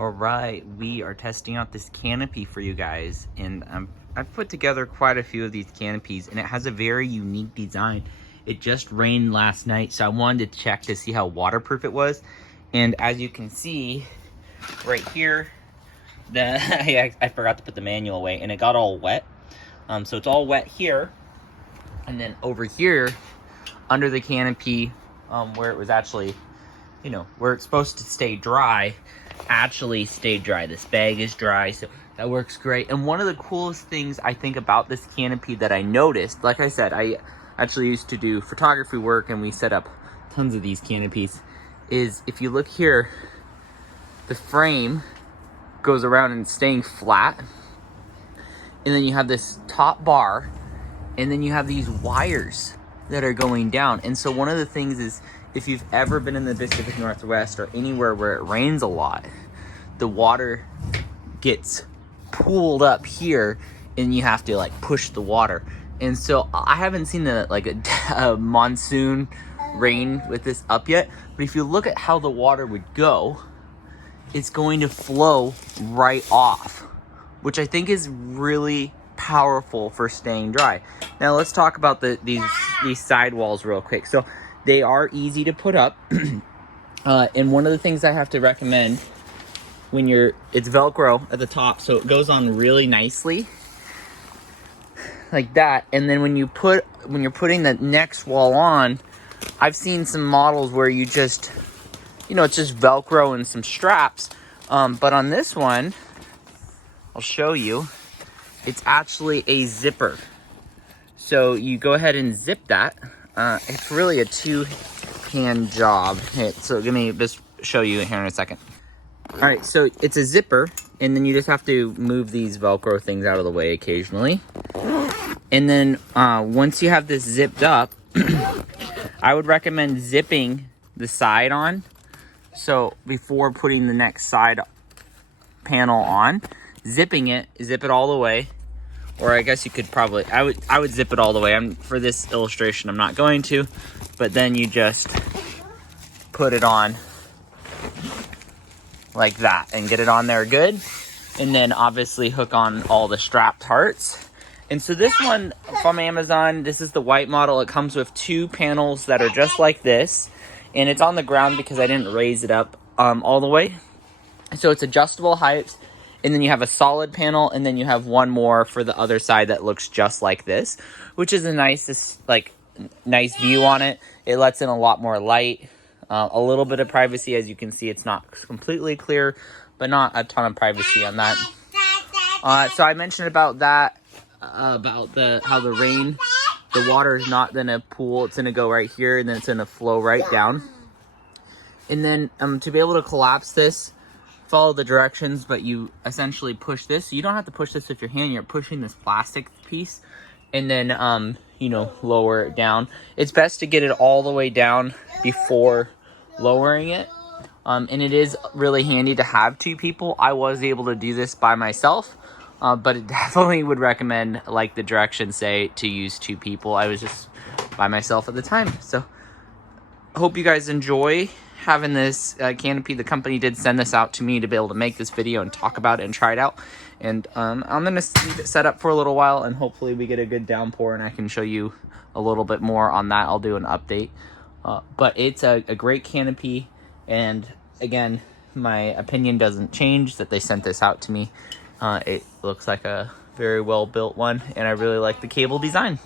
All right, we are testing out this canopy for you guys, and I've put together quite a few of these canopies, and it has a very unique design. It just rained last night, so I wanted to check to see how waterproof it was. And as you can see right here, I forgot to put the manual away, and it got all wet. So it's all wet here, and then over here under the canopy, where it was actually, where it's supposed to stay dry, actually stayed dry. This bag is dry, so that works great. And one of the coolest things I think about this canopy that I noticed, like I said, I actually used to do photography work and we set up tons of these canopies, is if you look here, the frame goes around and staying flat, and then you have this top bar, and then you have these wires that are going down. And so one of the things is, if you've ever been in the Pacific Northwest or anywhere where it rains a lot, the water gets pooled up here and you have to like push the water. And so I haven't seen a monsoon rain with this up yet, but if you look at how the water would go, it's going to flow right off, which I think is really powerful for staying dry. Now let's talk about these sidewalls real quick. So they are easy to put up. And one of the things I have to recommend when it's Velcro at the top, so it goes on really nicely like that. And then when you're putting the next wall on, I've seen some models where you just, it's just Velcro and some straps. But on this one, I'll show you, it's actually a zipper. So you go ahead and zip that. It's really a two-hand job. Hey, so let me just show you here in a second. All right, so it's a zipper, and then you just have to move these Velcro things out of the way occasionally. And then once you have this zipped up, I would recommend zipping the side on. So before putting the next side panel on, zip it all the way. Or I guess you could probably, I would zip it all the way. For this illustration, I'm not going to, but then you just put it on like that and get it on there good. And then obviously hook on all the strap parts. And so this one from Amazon, this is the white model. It comes with two panels that are just like this. And it's on the ground because I didn't raise it up all the way. So it's adjustable heights. And then you have a solid panel, and then you have one more for the other side that looks just like this, which is a nice view on it. It lets in a lot more light, a little bit of privacy. As you can see, it's not completely clear, but not a ton of privacy on that. So I mentioned about that, how the rain, the water is not gonna pool. It's gonna go right here, and then it's gonna flow right down. And then to be able to collapse this, follow the directions, but you essentially push this. So you don't have to push this with your hand. You're pushing this plastic piece, and then lower it down. It's best to get it all the way down before lowering it. And it is really handy to have two people. I was able to do this by myself, but it definitely would recommend, like the directions say, to use two people. I was just by myself at the time. So I hope you guys enjoy having this canopy. The company did send this out to me to be able to make this video and talk about it and try it out. And I'm gonna leave it set up for a little while, and hopefully we get a good downpour and I can show you a little bit more on that. I'll do an update. But it's a great canopy, and again, my opinion doesn't change that they sent this out to me. It looks like a very well built one, and I really like the cable design.